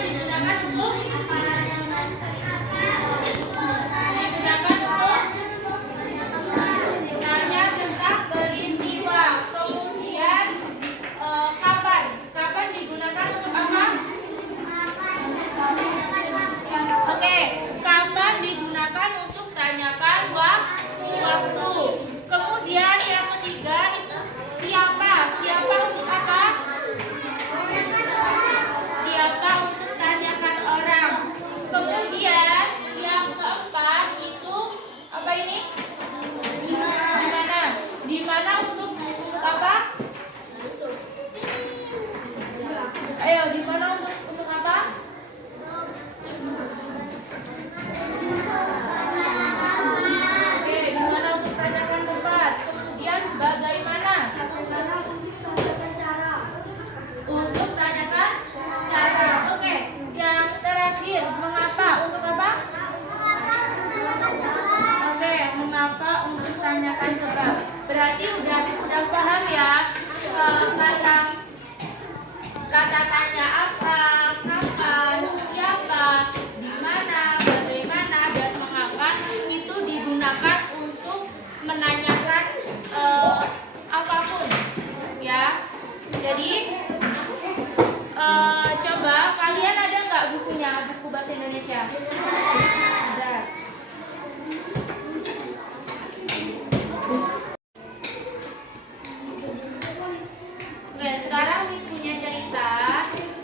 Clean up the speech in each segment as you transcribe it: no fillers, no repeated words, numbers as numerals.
digunakan untuk tanya tentang peristiwa. Kemudian kapan? Kapan digunakan untuk apa? Oke, kapan digunakan untuk tanyakan waktu. Kemudian yang ketiga itu siapa? Siapa untuk apa? Siapa untuk tanyakan orang. Kemudian yang keempat itu apa ini? Di mana? Di mana untuk apa? Ayo, di mana untuk apa? Oke, di mana untuk tanyakan tempat. Kemudian bagaimana? Untuk tanyakan cara. Oke, yang terakhir mengapa? Untuk apa? Oke, mengapa untuk tanyakan sebab. Berarti udah paham ya kata tanya apa, kapan, siapa, di mana, bagaimana, dan mengapa itu digunakan untuk menanyakan apapun ya. Jadi coba kalian ada nggak bukunya, buku bahasa Indonesia? Ada. Oke, sekarang Miss punya cerita.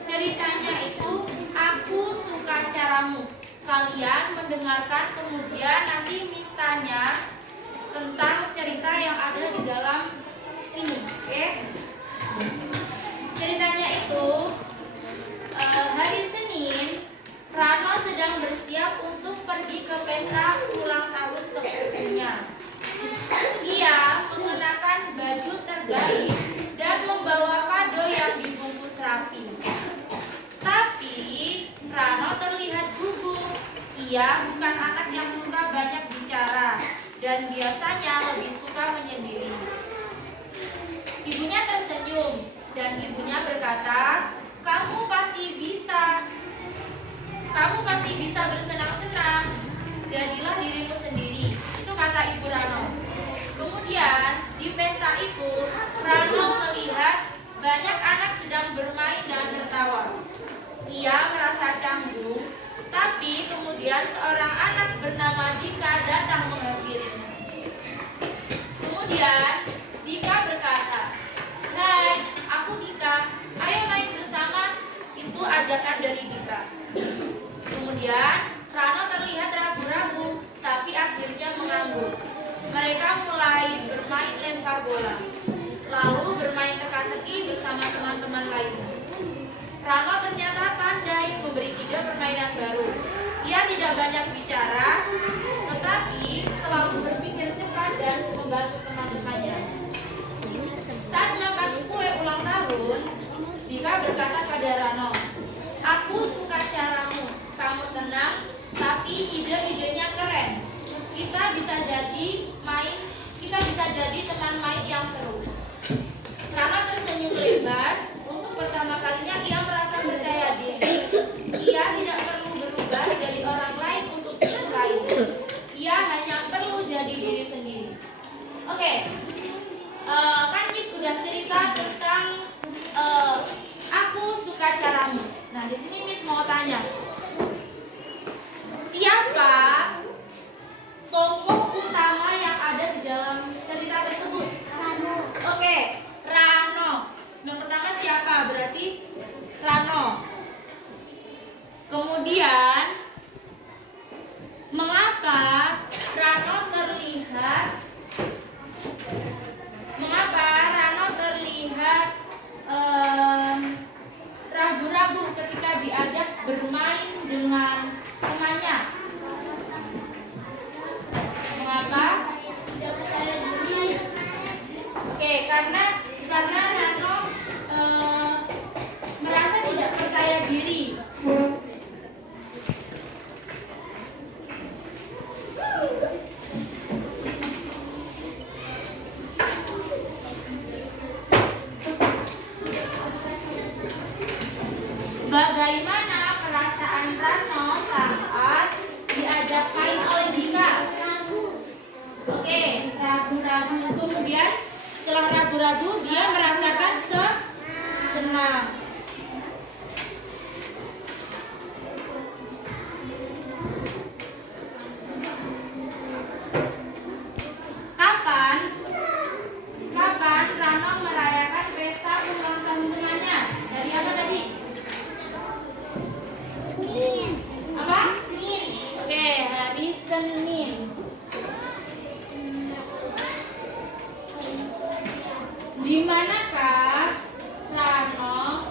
Ceritanya itu Aku Suka Caramu. Kalian mendengarkan, kemudian nanti Miss tanya tentang cerita yang ada di dalam sini. Oke? Ceritanya itu hari Senin, Rano sedang bersiap untuk pergi ke pesta ulang tahun sepupunya. Ia mengenakan baju terbaik dan membawa kado yang dibungkus rapi. Tapi Rano terlihat gugup. Ia bukan anak yang suka banyak bicara dan biasanya lebih suka menyendiri. Ibunya tersenyum dan ibunya berkata, Kamu pasti bisa bersenang-senang. Jadilah dirimu sendiri. Itu kata ibu Rano. Kemudian di pesta itu Rano melihat banyak anak sedang bermain dan tertawa. Ia merasa canggung, tapi kemudian seorang anak bernama Dika datang menghadirinya. Kemudian Dika berkata, Hai, aku Dika, ayo main bersama. Itu ajakan dari Dika. Kemudian Rano terlihat ragu-ragu, tapi akhirnya mengangguk. Mereka mulai bermain lempar bola, lalu bermain teka-teki bersama teman-teman lainnya. Rano ternyata pandai memberi ide permainan baru. Ia tidak banyak bicara, tetapi selalu berpikir cepat dan membantu teman-temannya. Saat makan kue ulang tahun, Dika berkata pada Rano, Aku suka caramu, kamu tenang, tapi ide-idenya keren. Kita bisa jadi teman main yang seru. Rano tersenyum lebar. Untuk pertama kalinya ia merasa percaya diri. Ia tidak perlu berubah jadi orang lain untuk disukai. Ia hanya perlu jadi diri sendiri. Oke, kan Miss sudah cerita tentang Aku Suka Caramu. Nah, di sini Miss mau tanya, siapa tokoh utama yang ada di dalam cerita tersebut? Rano. Oke, Rano. Yang pertama siapa? Berarti Rano. Kemudian mengapa Rano terlihat ragu-ragu ketika diajak bermain dengan temannya? Mengapa? Tidak percaya diri. Oke, karena Rano merasa tidak percaya diri. Bagaimana perasaan Rano saat diajak main oleh Dika? Oke, ragu-ragu. Kemudian setelah ragu-ragu dia merasakan senang. Kapan Rano merayakan pesta ulang tahun temannya? Dari apa tadi? Senin. Apa? Senin. Oke, hari Senin. Di manakah Rano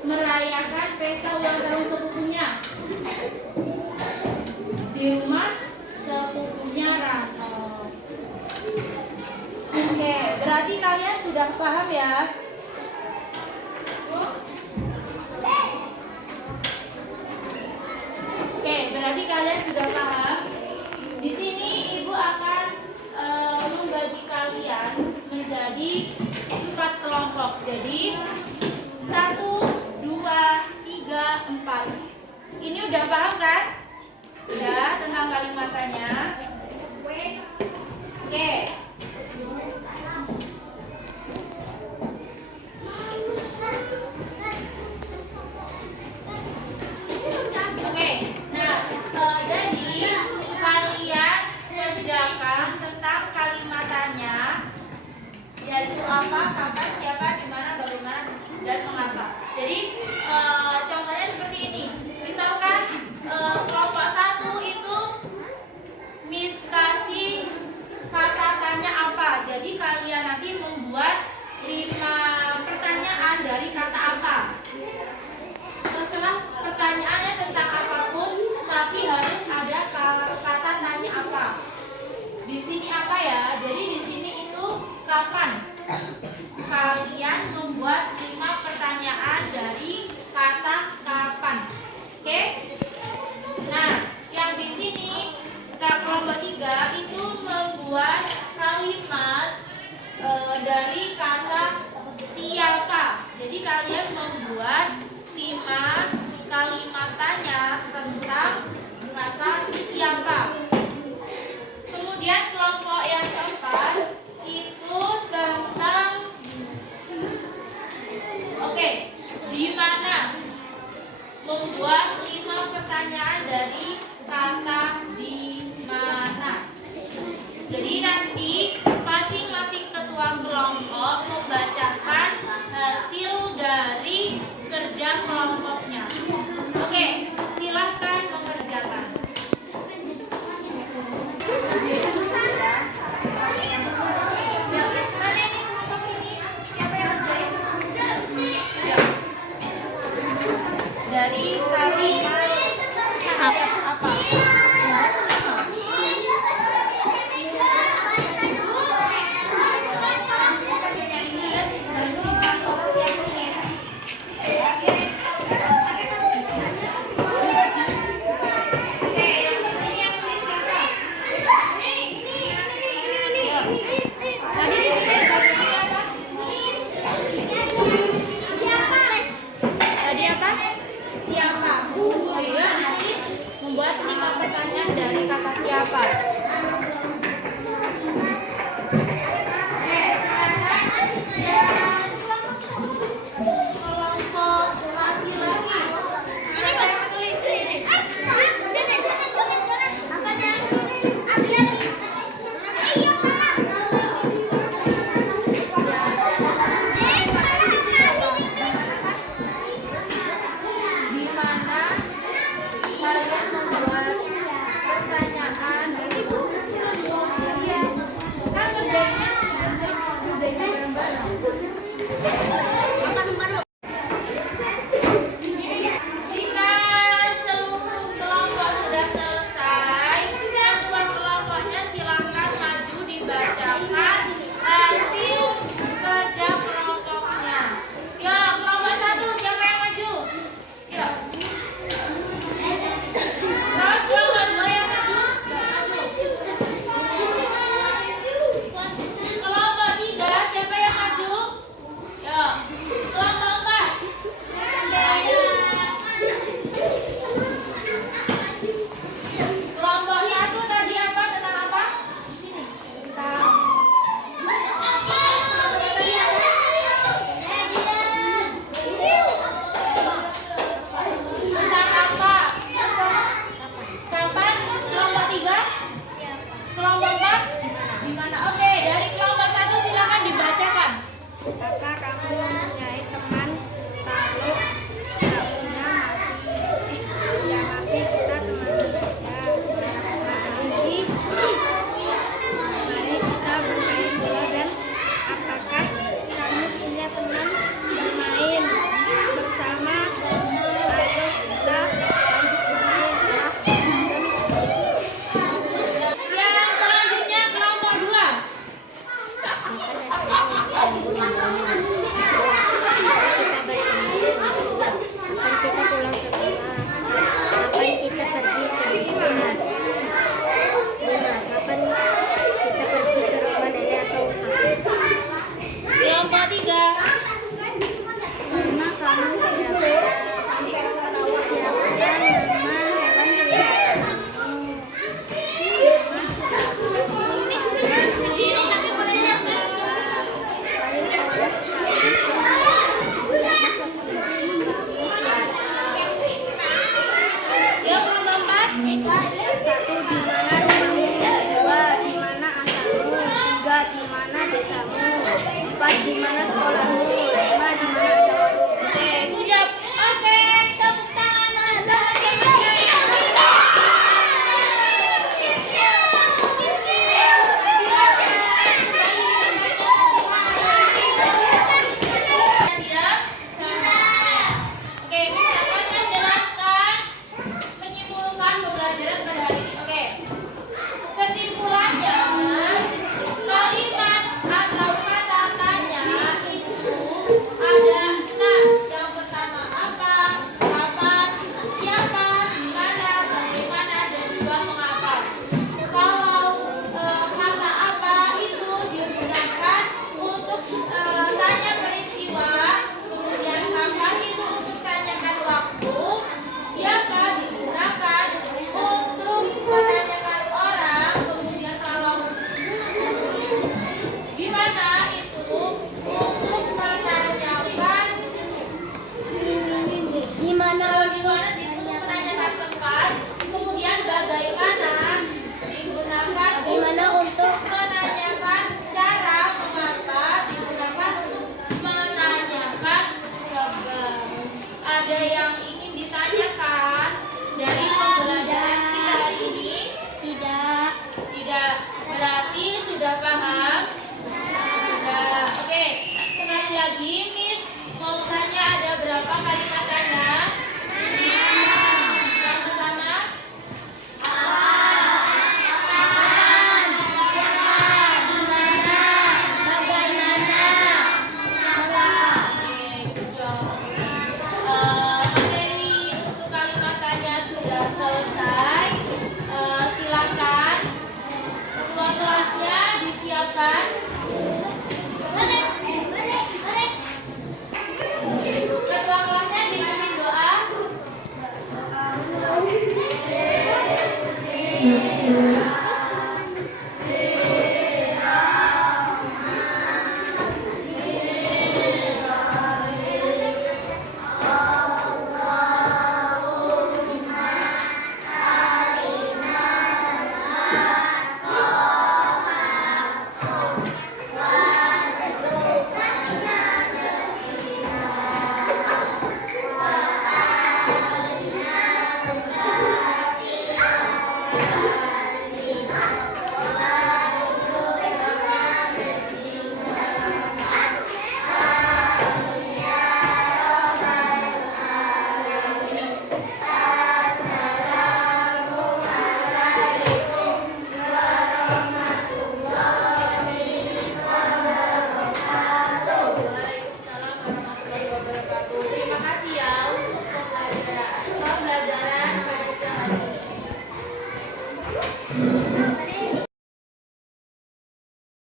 merayakan pesta ulang tahun sepupunya? Di rumah sepupunya Rano. Oke, berarti kalian sudah paham ya? Oke, berarti kalian sudah paham. Di sini Ibu akan membagi kalian menjadi 4 kelompok. Jadi 1, 2, 3, 4. Ini udah paham kan? Ya, tentang kalimatannya. Oke. Oke, nah jadi kalian kerjakan tentang kalimatannya, yaitu apa, kapan, siapa, di mana, bagaimana, dan mengapa. Jadi contohnya seperti ini. Misalkan kelompok 1 itu Miss kasih kata tanya apa. Jadi kalian nanti membuat 5 pertanyaan dari kata apa. Terserah pertanyaannya tentang apapun, tapi harus ada kata tanya apa. Di sini apa ya? Jadi di sini itu kapan. Kalian membuat 5 pertanyaan dari kata kapan. Oke? Nah, yang di sini kelompok 3 itu membuat kalimat dari kata siapa. Jadi kalian membuat 5 kalimat tanya tentang kata siapa. Kemudian kelompok yang keempat itu tentang di mana, membuat 5 pertanyaan dari kata di mana. Jadi nanti masing-masing ketua kelompok membacakan hasil dari kerja kelompoknya. Oke, silahkan mengerjakan. Mana ini kelompok ini? Siapa yang ngerjain? Ya. Dari kalimat apa? Tadi apa? Siapa? Dia nanti membuat 5 pertanyaan dari kata siapa. Kelompok laki-laki. Di mana kalian membuat pertanyaan